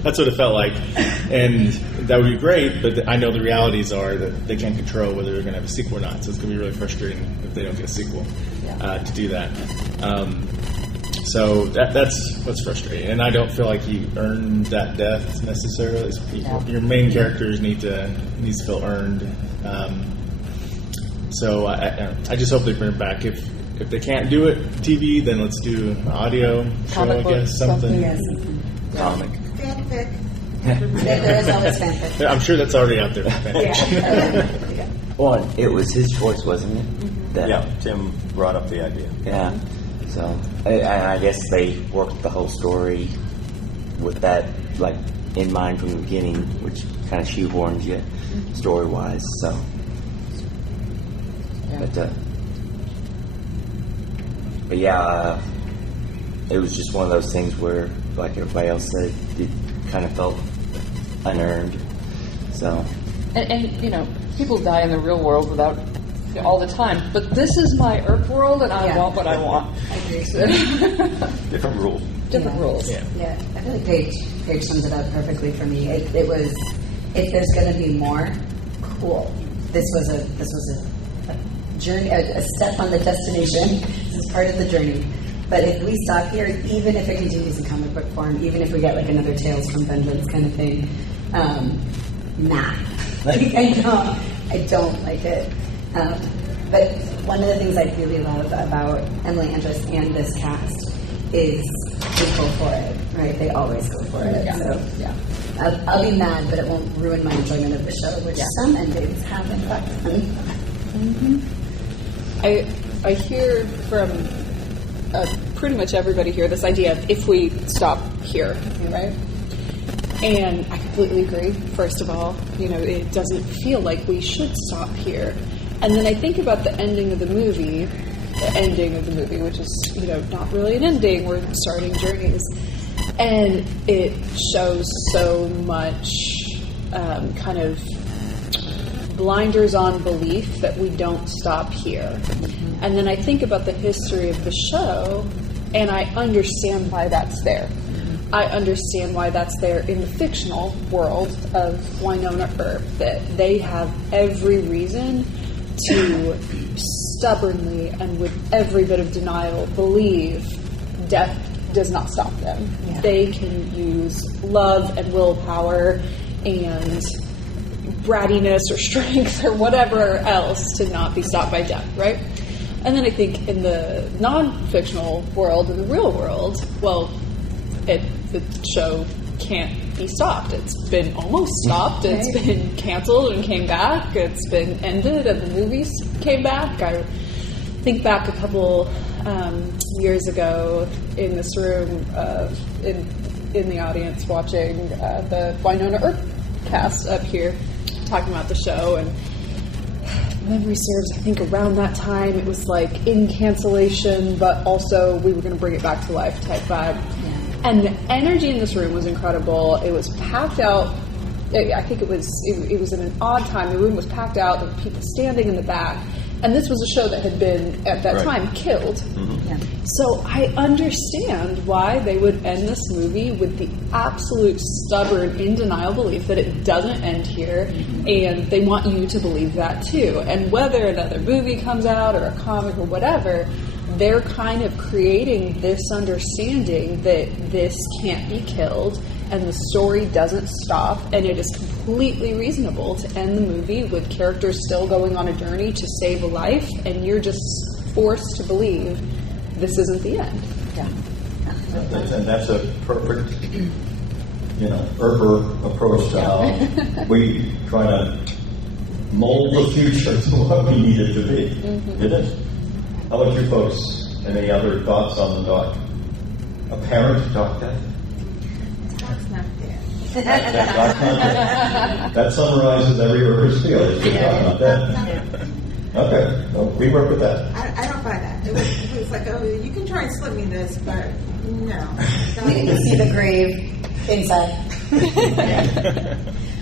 that's what it felt like, and that would be great. But I know the realities are that they can't control whether they're going to have a sequel or not. So it's going to be really frustrating if they don't get a sequel to do that. So that's what's frustrating, and I don't feel like he earned that death necessarily. Your main characters needs to feel earned. So I just hope they bring it back. If they can't do it TV, then let's do an audio show, I guess, something. Comic. Fanfic. There is always fanfic. I'm sure that's already out there. Fanfic. Well, it was his choice, wasn't it? Yeah, Tim brought up the idea. Yeah. So, I guess they worked the whole story with that, like, in mind from the beginning, which kind of shoehorns you story-wise. So, but yeah, it was just one of those things where, like everybody else said, it kind of felt unearned. So, and you know, people die in the real world without. All the time, but this is my Earth world, and I want what I want. I agree. Different rules. Different rules. Yeah, I feel like Paige sums it up perfectly for me. It was, if there's going to be more, cool. This was a journey, a step on the destination. This is part of the journey. But if we stop here, even if it continues in comic book form, even if we get like another Tales from Vengeance kind of thing, nah. Like I don't like it. But one of the things I really love about Emily Andress and this cast is they go for it, right? They always go for it. Yeah. So I'll be mad, but it won't ruin my enjoyment of the show, which some endings have in fact done. I hear from pretty much everybody here this idea of if we stop here, right? And I completely agree. First of all, it doesn't feel like we should stop here. And then I think about the ending of the movie, which is, not really an ending, we're starting journeys. And it shows so much kind of blinders on belief that we don't stop here. And then I think about the history of the show, and I understand why that's there. I understand why that's there in the fictional world of Wynonna Earp, that they have every reason to stubbornly and with every bit of denial believe death does not stop them. Yeah. They can use love and willpower and brattiness or strength or whatever else to not be stopped by death, right? And then I think in the non-fictional world, in the real world, well, the show can't be stopped. It's been almost stopped. It's been canceled and came back. It's been ended and the movies came back. I think back a couple years ago in this room, in the audience watching the Wynonna Earp cast up here talking about the show, and memory serves, I think around that time it was like in cancellation, but also we were going to bring it back to life type vibe. And the energy in this room was incredible. It was packed out. I think it was in an odd time. The room was packed out. There were people standing in the back. And this was a show that had been, at that time, killed. Mm-hmm. Yeah. So I understand why they would end this movie with the absolute stubborn, in denial belief that it doesn't end here. Mm-hmm. And they want you to believe that too. And whether another movie comes out or a comic or whatever, they're kind of creating this understanding that this can't be killed and the story doesn't stop, and it is completely reasonable to end the movie with characters still going on a journey to save a life, and you're just forced to believe this isn't the end. Yeah. And that's a perfect, Erber approach to how we try to mold the future to what we need it to be. Mm-hmm. It is. How about you folks? Any other thoughts on the doc? Apparent doc death? Doc's not dead. That summarizes every Erber spiel. It's just Doc's not dead. Okay, well, we work with that. I don't buy that. It was like, oh, you can try and slip me this, but no. We didn't see the grave inside.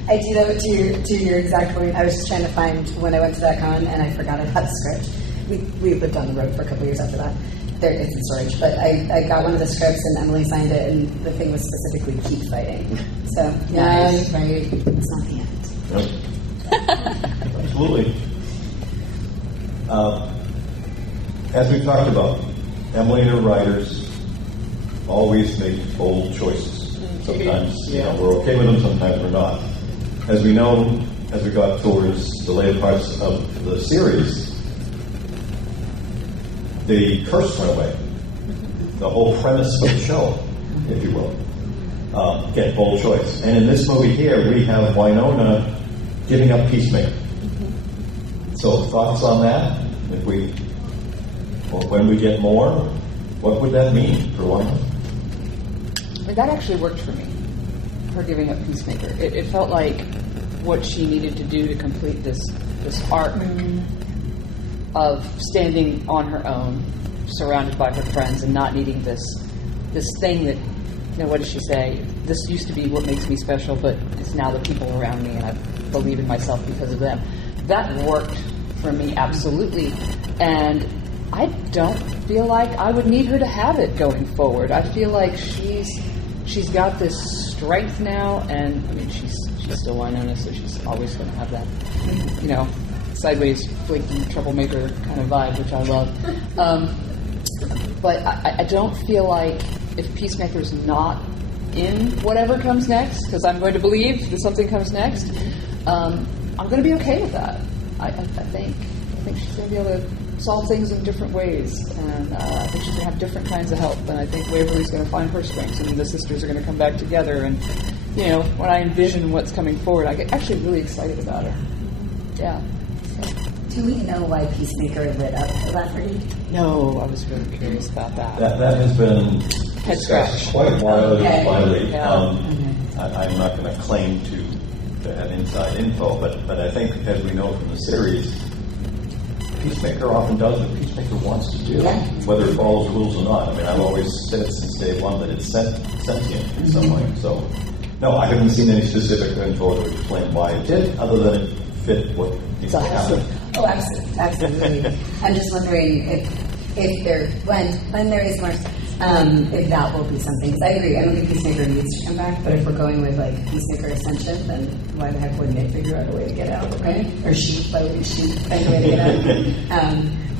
I do that to your exact point. I was just trying to find when I went to that con and I forgot I had the script. We lived on the road for a couple of years after that. It's in storage, but I got one of the scripts and Emily signed it, and the thing was specifically "keep fighting." So right, it's not the end. Yep. Absolutely. As we talked about, Emily and her writers always make bold choices. Sometimes we're okay with them, sometimes we're not. As we know, as we got towards the later parts of the series, the curse went away. The whole premise of the show, if you will. Again, bold choice. And in this movie here, we have Winona giving up Peacemaker. So thoughts on that? When we get more, what would that mean for Winona? That actually worked for me, her giving up Peacemaker. It felt like what she needed to do to complete this arc of standing on her own, surrounded by her friends, and not needing this thing that, what does she say? This used to be what makes me special, but it's now the people around me, and I believe in myself because of them. That worked for me, absolutely. And I don't feel like I would need her to have it going forward. I feel like she's got this strength now, and I mean she's still Winona, so she's always going to have that, sideways, flaky troublemaker kind of vibe, which I love. But I don't feel like if Peacemaker's not in whatever comes next, because I'm going to believe that something comes next, I'm going to be okay with that. I think she's going to be able to solve things in different ways, and I think she's going to have different kinds of help, and I think Waverly's going to find her strengths, and the sisters are going to come back together, and, when I envision what's coming forward, I get actually really excited about it. Yeah. Do we know why Peacemaker lit up Lafferty? No, I was really curious about that. That has been Head discussed scratch. quite widely. Yeah. I'm not going to claim to have inside info, but I think, as we know from the series, Peacemaker often does what Peacemaker wants to do, whether it follows rules or not. I mean, I've always said since day one that it's sentient in some way. So, no, I haven't seen any specific info to explain why it did, other than it fit what needs to happen. Oh, absolutely. I'm just wondering if there, when there is more, if that will be something. Because I agree, I don't think Peacemaker needs to come back, but if we're going with Peacemaker Ascension, then why the heck wouldn't they figure out a way to get out, right? Or why wouldn't she find a way to get out?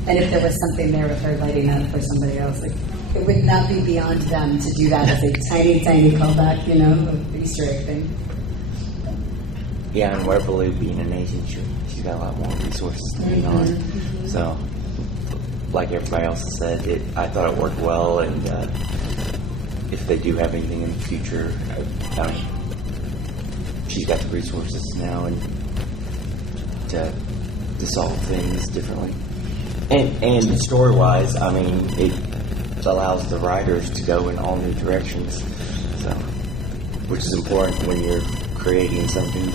And if there was something there with her lighting up for somebody else, it would not be beyond them to do that as a tiny, tiny callback, of Easter egg thing. Yeah, and Waverly being an agent, she's got a lot more resources to be on. So, like everybody else said, I thought it worked well, and if they do have anything in the future, she's got the resources now and to solve things differently. And story-wise, I mean, it allows the writers to go in all new directions, so which is important when you're creating something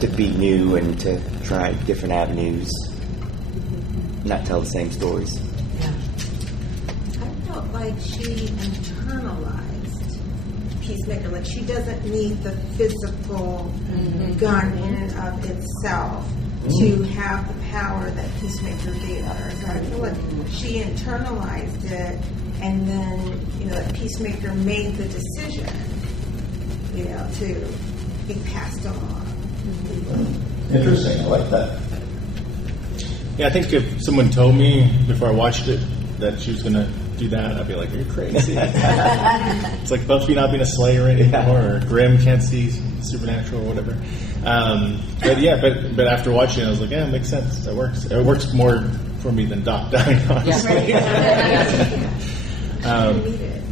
to be new and to try different avenues, not tell the same stories. Yeah. I felt like she internalized Peacemaker. Like she doesn't need the physical gun in and of itself to have the power that Peacemaker gave her. So I feel like she internalized it, and then that Peacemaker made the decision, to be passed on. Interesting. I like that. Yeah, I think if someone told me before I watched it that she was going to do that, I'd be like, "You're crazy." It's like Buffy not being a Slayer anymore, or Grimm can't see supernatural or whatever. But after watching it, I was like, "Yeah, it makes sense. That works. It works more for me than Doc dying, honestly."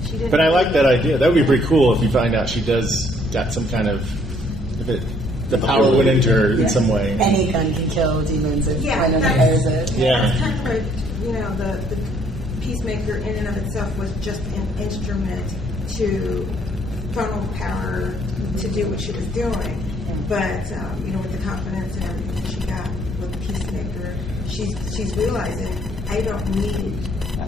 She didn't. But I like that idea. That would be pretty cool if you find out she does got some kind of, the power went into her in some way. Any gun can kill demons if Winona that's, fires it. That's kind of like, the Peacemaker in and of itself was just an instrument to funnel power to do what she was doing. But, with the confidence and everything she got with Peacemaker, she's realizing, I don't need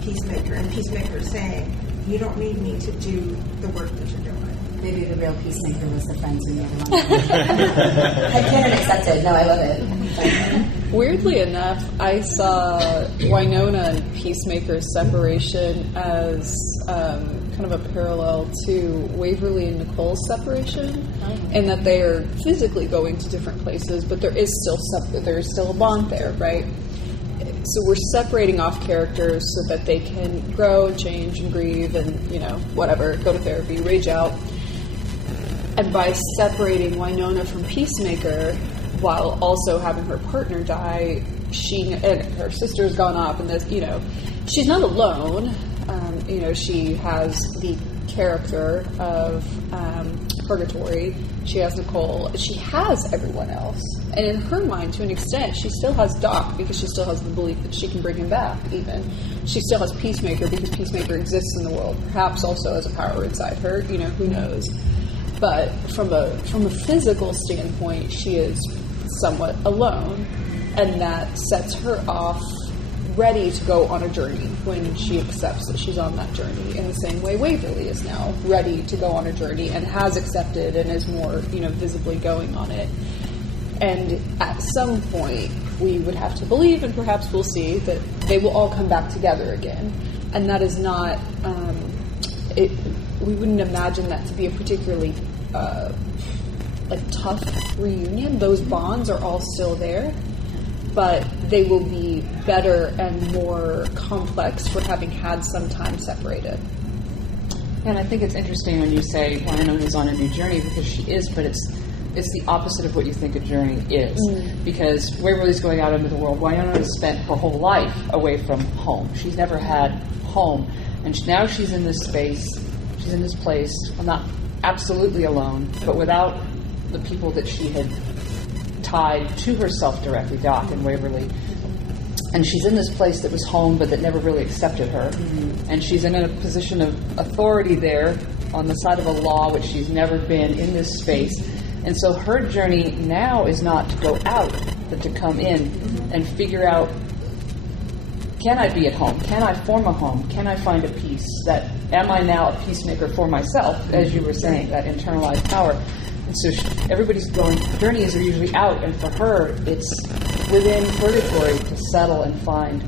Peacemaker. And Peacemaker is saying, you don't need me to do the work that you're doing. Maybe the real Peacemaker was the friends we made along. I can't accept it. No, I love it. Weirdly enough, I saw Winona and Peacemaker's separation as kind of a parallel to Waverly and Nicole's separation, in that they are physically going to different places, but there is still a bond there, right? So we're separating off characters so that they can grow and change and grieve and, whatever, go to therapy, rage out. And by separating Winona from Peacemaker, while also having her partner die, she and her sister's gone off, and she's not alone. She has the character of Purgatory. She has Nicole. She has everyone else. And in her mind, to an extent, she still has Doc because she still has the belief that she can bring him back, even. She still has Peacemaker because Peacemaker exists in the world, perhaps also as a power inside her. Who knows. But from a physical standpoint, she is somewhat alone, and that sets her off ready to go on a journey when she accepts that she's on that journey, in the same way Waverly is now ready to go on a journey and has accepted and is more, visibly going on it. And at some point, we would have to believe, and perhaps we'll see, that they will all come back together again. And that is not, we wouldn't imagine that to be a particularly tough reunion. Those bonds are all still there, but they will be better and more complex for having had some time separated. And I think it's interesting when you say Winona's on a new journey, because she is, but it's the opposite of what you think a journey is. Because Waverly's going out into the world. Winona has spent her whole life away from home. She's never had home. And now she's in this space, she's in this place, not absolutely alone, but without the people that she had tied to herself directly, Doc and Waverly. And she's in this place that was home, but that never really accepted her. And she's in a position of authority there on the side of a law, which she's never been in this space. And so her journey now is not to go out, but to come in and figure out, can I be at home? Can I form a home? Can I find a peace? Am I now a peacemaker for myself, as you were saying, that internalized power? And so everybody's journeys are usually out, and for her, it's within Purgatory to settle and find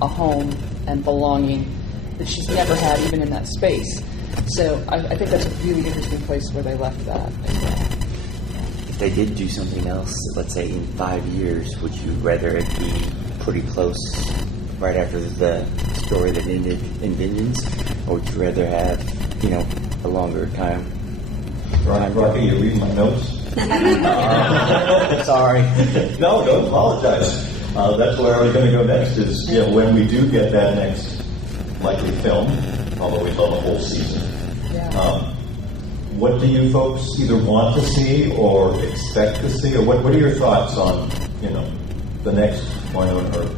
a home and belonging that she's never had, even in that space. So I think that's a really interesting place where they left that as well. If they did do something else, let's say in 5 years, would you rather it be pretty close right after the story that ended in Vengeance, or would you rather have, a longer time? Rocky, you reading my notes? Sorry. No, don't apologize. That's where I was going to go next, is when we do get that next likely film, although we saw the whole season. What do you folks either want to see or expect to see, or what are your thoughts on, the next Winona Earp?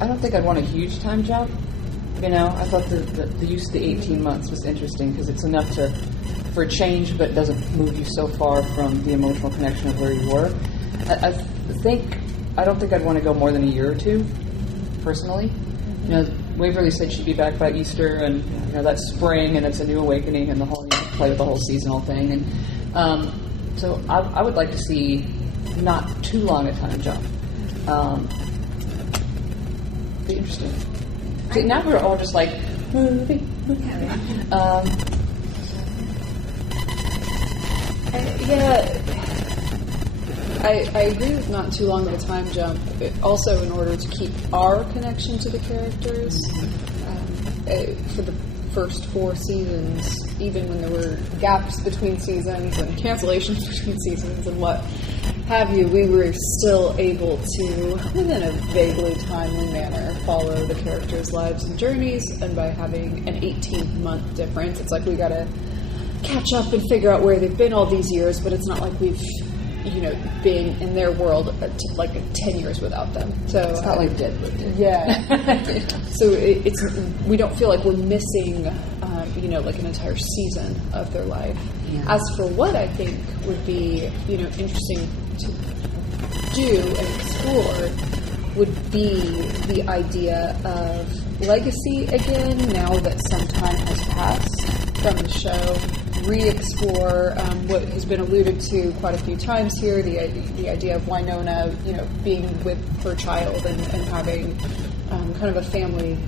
I don't think I'd want a huge time jump. I thought the use of the 18 months was interesting because it's enough for a change, but it doesn't move you so far from the emotional connection of where you were. I don't think I'd want to go more than a year or two, personally. Waverly said she'd be back by Easter, and that's spring, and it's a new awakening, and the whole play with the whole seasonal thing, and so I would like to see not too long a time jump. Be interesting. See, now we're all just like movie. I agree with not too long of a time jump. Also, in order to keep our connection to the characters, for the first 4 seasons, even when there were gaps between seasons and cancellations between seasons and what have you, we were still able to, within a vaguely timely manner, follow the characters' lives and journeys. And by having an 18-month difference, it's like we got to catch up and figure out where they've been all these years, but it's not like we've, been in their world like 10 years without them. So it's not like Deadwood. Yeah. So we don't feel like we're missing, like an entire season of their life. Yeah. As for what I think would be, interesting to do and explore would be the idea of legacy again, now that some time has passed from the show. Re-explore what has been alluded to quite a few times here, the idea of Winona, being with her child and having kind of a family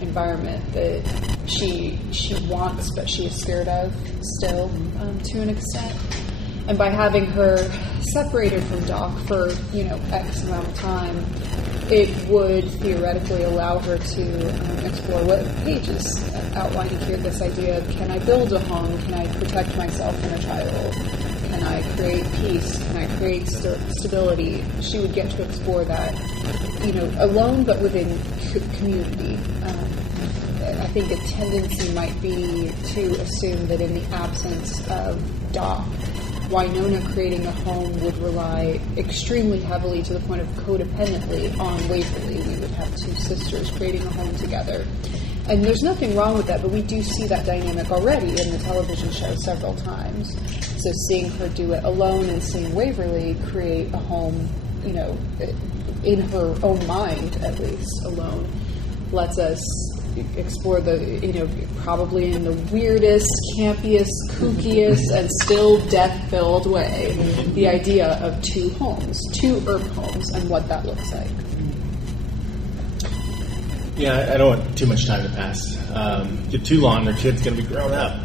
environment that she wants, but she is scared of still to an extent. And by having her separated from Doc for X amount of time, it would theoretically allow her to explore what Paige is outlining here, this idea of, can I build a home? Can I protect myself and a child? Can I create peace? Can I create stability? She would get to explore that, alone but within community. I think a tendency might be to assume that in the absence of Doc, Winona creating a home would rely extremely heavily, to the point of codependently, on Waverly. We would have two sisters creating a home together. And there's nothing wrong with that, but we do see that dynamic already in the television show several times. So seeing her do it alone and seeing Waverly create a home, in her own mind, at least, alone, lets us explore the, probably in the weirdest, campiest, kookiest, and still death-filled way, the idea of two Earp homes, and what that looks like. Yeah, I don't want too much time to pass. Get too long, their kid's going to be grown up.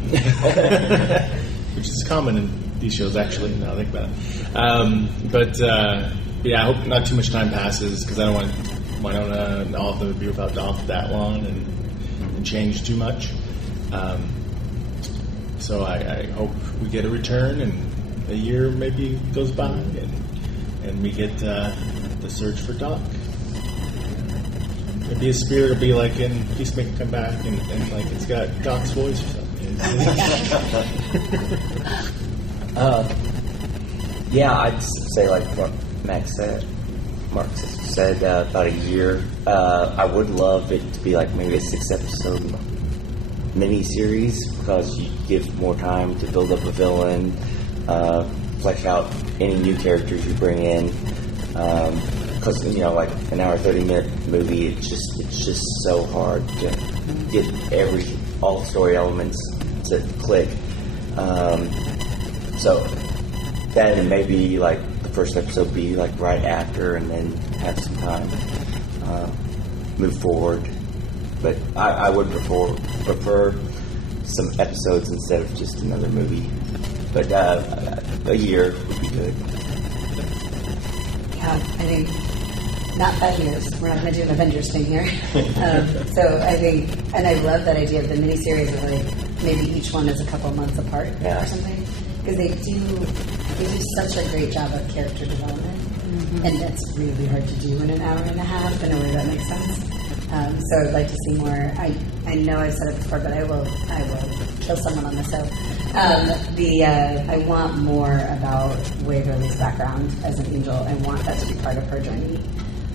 Which is common in these shows, actually, now I think about it. I hope not too much time passes, because I don't want Winona and all of them to be without Doc that long and change too much. So I hope we get a return, and a year maybe goes by, and we get the search for Doc. Maybe his spirit will be like in Peacemaker come back, and like it's got Doc's voice or something. I'd say like what Mark said about a year. I would love it to be like maybe a 6-episode mini-series, because you give more time to build up a villain, flesh out any new characters you bring in. Because like an hour 30-minute movie, it's just so hard to get all story elements to click. So that, and maybe like the first episode be like right after, and then have some time move forward. But I would prefer some episodes instead of just another movie. But a year would be good. Yeah, I think not 5 years. We're not going to do an Avengers thing here. So I think, and I love that idea of the miniseries of like maybe each one is a couple months apart or something, because they do such a great job of character development, and that's really hard to do in an hour and a half in a way that makes sense. So I'd like to see more. I know I've said it before, but I will kill someone on this. So I want more about Waverly's background as an angel. I want that to be part of her journey.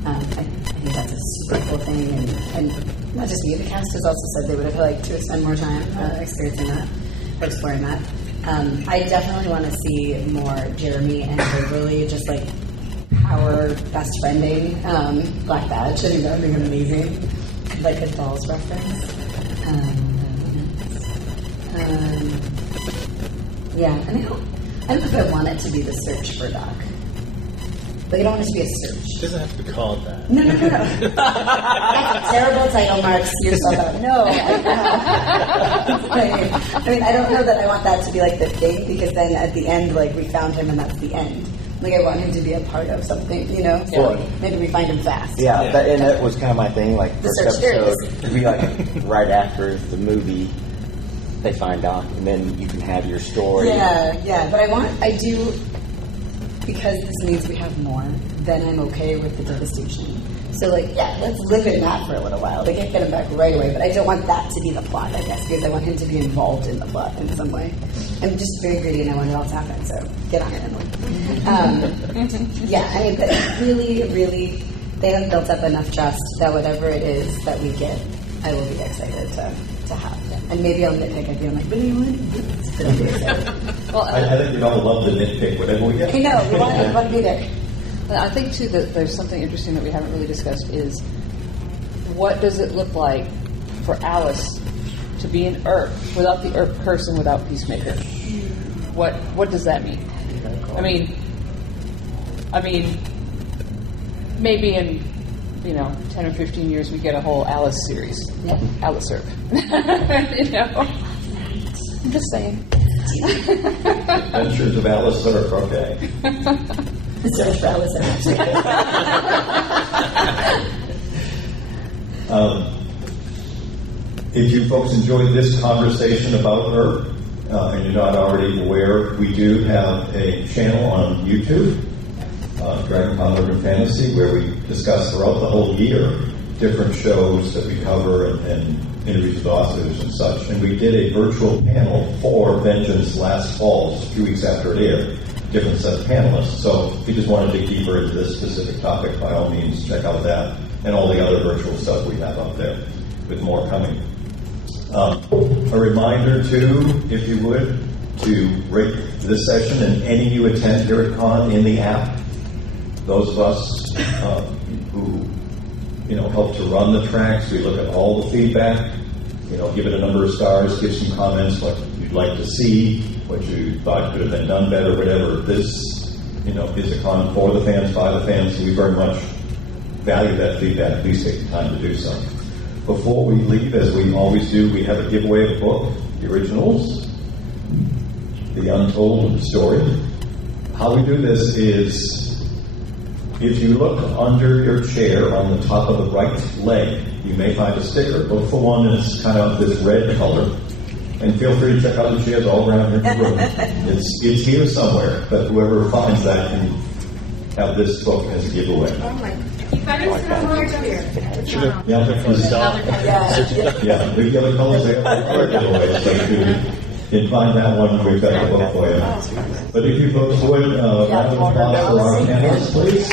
I think that's a super cool thing, and not just me. The cast has also said they would have liked to spend more time experiencing that, or exploring that. I definitely want to see more Jeremy and Waverly, just like our best friending Black Badge. I think that would be amazing, like a Dolls reference. And I don't know if I want it to be the search for Doc. Like, I don't want it to be a search. It doesn't have to be called that. No. That's a terrible title, Mark. Yourself out. No. I mean, I don't know that I want that to be like the thing, because then at the end, like, we found him and that's the end. Like, I want him to be a part of something, So maybe we find him fast. Yeah. And that was kind of my thing. Like, first episode would be like right after the movie, they find Doc, and then you can have your story. Yeah. But because this means we have more, then I'm okay with the devastation. So, like, yeah, let's live in that for a little while. They can't get him back right away, but I don't want that to be the plot, I guess, because I want him to be involved in the plot in some way. I'm just very greedy and I want it all to happen, so get on it, Emily. Yeah, I mean, but really, really, they have built up enough trust that whatever it is that we get, I will be excited to have. And maybe I'll nitpick and be like, but anyway, but I'll be excited. Well, I think we'd all love to nitpick whatever we get. I know, we want to be there. I think, too, that there's something interesting that we haven't really discussed is what does it look like for Alice to be an Earp without the Earp person, without Peacemaker? What does that mean? I mean, maybe in 10 or 15 years we get a whole Alice series. Yep. Alice Earp. I'm just saying. Adventures of Alice Earp, okay. Search for Alice Earp. If you folks enjoyed this conversation about Earp, and you're not already aware, we do have a channel on YouTube, DragonCon Urban Fantasy, where we discuss throughout the whole year different shows that we cover and interviews with authors and such. And we did a virtual panel for Vengeance last fall, just a few weeks after it aired. Different set of panelists. So if you just want to dig deeper into this specific topic, by all means, check out that and all the other virtual stuff we have up there, with more coming. A reminder, too, if you would, to rate this session and any you attend here at Con in the app. Those of us who help to run the tracks, we look at all the feedback, give it a number of stars, give some comments, what you'd like to see, what you thought could have been done better, whatever. This, is a con for the fans, by the fans, so we very much value that feedback. Please take the time to do so. Before we leave, as we always do, we have a giveaway of a book, the originals, The Untold Story. How we do this is, if you look under your chair on the top of the right leg, you may find a sticker. Look for one that's kind of this red color. And feel free to check out the chairs all around here in the room. It's here somewhere, but whoever finds that can have this book as a giveaway. Oh my God. You better sit on your chair. Yeah, the other colors there are giveaways. So if you can find that one, we've got the book for you. But if you folks would, round of applause for our panelists, please.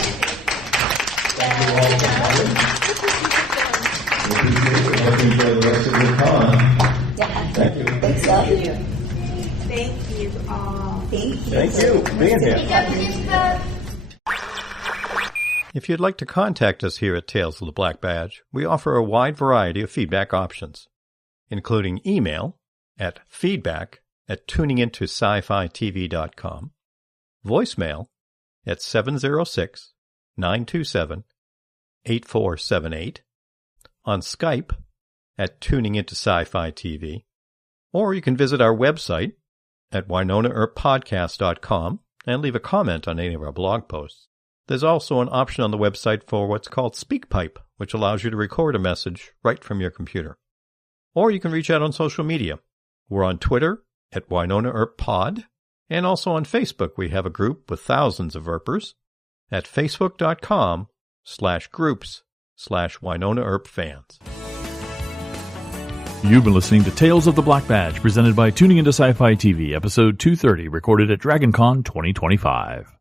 Thank you all for coming. We appreciate it. Hope you enjoy the rest of your con. Thank you. Thanks, all. Thank you all. Thank you for being here. If you'd like to contact us here at Tales of the Black Badge, we offer a wide variety of feedback options, including email at feedback@tuningintoscifitv.com, voicemail at 706-927-8478, on Skype at tuningintosci-fi-tv, or you can visit our website at winonaearppodcast.com and leave a comment on any of our blog posts. There's also an option on the website for what's called SpeakPipe, which allows you to record a message right from your computer. Or you can reach out on social media. We're on Twitter at WinonaEarpPod, and also on Facebook we have a group with thousands of Earpers at facebook.com/groups/WinonaEarpFans. You've been listening to Tales of the Black Badge, presented by Tuning Into Sci-Fi TV, episode 230, recorded at DragonCon 2025.